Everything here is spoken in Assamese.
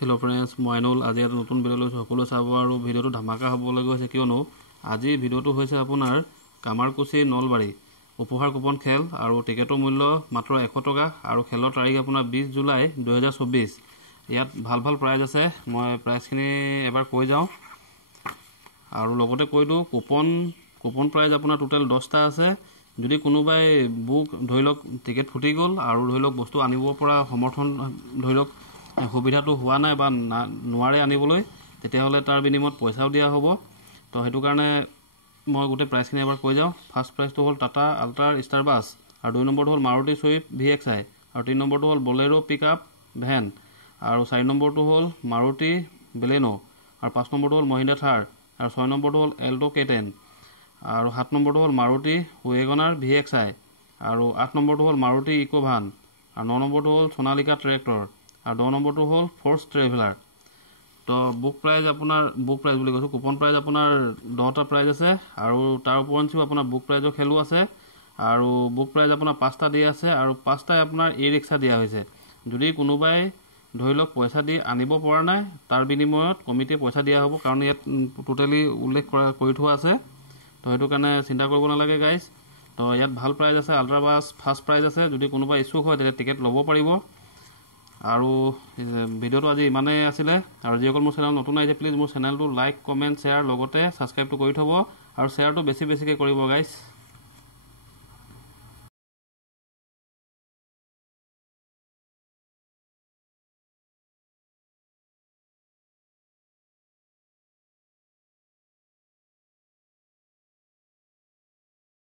हेलो फ्रेंड्स मइनुल आज एक नतुन भिडिओ लैसो सकलो चाब और भिडिओ धमाका हबले गइसे कियनो আজি भिडिओটো হৈছে আপোনাৰ কামাৰকুছি নলবাৰী উপহাৰ কুপন খেল আৰু টিকেটৰ মূল্য মাত্ৰ 100 টকা আৰু খেলৰ তাৰিখ আপোনাৰ 20 জুলাই 2024 ইয়াত ভাল ভাল প্ৰাইজ আছে মই প্ৰাইজখিনি এবাৰ কৈ যাওঁ আৰু লগতে কৈ দিও কুপন প্ৰাইজ আপোনাৰ টোটাল 10টা আছে যদি কোনোবাই বুক ধৰিলক টিকেট ফুটি গল আৰু ধৰিলক বস্তু আনিব পৰা সমৰ্থন ধৰিলক সুবিধাটো হোৱা নাই বা নোৱাৰে আনিবলৈ তেতিয়াহলে তাৰ বিনিময়ত পইচাও দিয়া হ'ব তো হেতু কাৰণে মই গোটে প্ৰাইজখিনি এবাৰ কৈ যাওঁ ফাৰ্স্ট প্ৰাইজটো হ'ল টাটা আল্ট্ৰা ষ্টাৰ বাস আৰু 2 নম্বৰটো হ'ল মাৰুতি সুইফ্ট VXI আৰু 3 নম্বৰটো হ'ল বলেৰো পিকআপ ভ্যান আৰু 4 নম্বৰটো হ'ল মাৰুতি বেলেনো আৰু 5 নম্বৰটো হ'ল মহিন্দ্ৰা থাৰ আৰু 6 নম্বৰটো হ'ল এল্টো K10 আৰু 7 নম্বৰটো হ'ল মাৰুতি ৱেগনাৰ VXI আৰু 8 নম্বৰটো হ'ল মাৰুতি ইকোভান আৰু 9 নম্বৰটো হ'ল সোনালিকা ট্ৰেক্টৰ আৰু 10 নম্বৰটো হ'ল ফোৰ্স ট্ৰেভেলাৰ তো বুক প্ৰাইজ বুলি কৈছো কুপন প্ৰাইজ আপোনাৰ 10টা প্ৰাইজ আছে আৰু তাৰ ওপৰঞ্চিও আপোনাৰ বুক প্ৰাইজৰ খেলো আছে আৰু বুক প্ৰাইজ আপোনাৰ 5টা দিয়া আছে আৰু 5টাই আপোনাৰ ই-ৰিক্সা দিয়া হৈছে যদি কোনোবাই ধৰিলক পইচা দি আনিব পৰা নাই তাৰ বিনিময়ত কমিটিয়ে পইচা দিয়া হ'ব কাৰণ ইয়াত টোটালি উল্লেখ কৰি থোৱা আছে তো হেতু কাৰণে চিন্তা কৰিব নালাগে গাইস তো ইয়াত ভাল প্ৰাইজ আছে আল্ট্ৰা বাস ফাৰ্স্ট প্ৰাইজ আছে যদি কোনোবা ইচ্ছুক হয় তেতিয়া টিকেট ল'ব পাৰিব আৰু ভিডিওটো আজি ইমানে আছিল আৰু যিসকল মোৰ চেনেল নতুন আহিছে প্লিজ মোৰ চেনেলটো লাইক কমেন্ট শেয়াৰ লগতে সাবস্ক্ৰাইবটো কৰি থব আৰু শেয়াৰটো বেছিকৈ কৰিব গাইস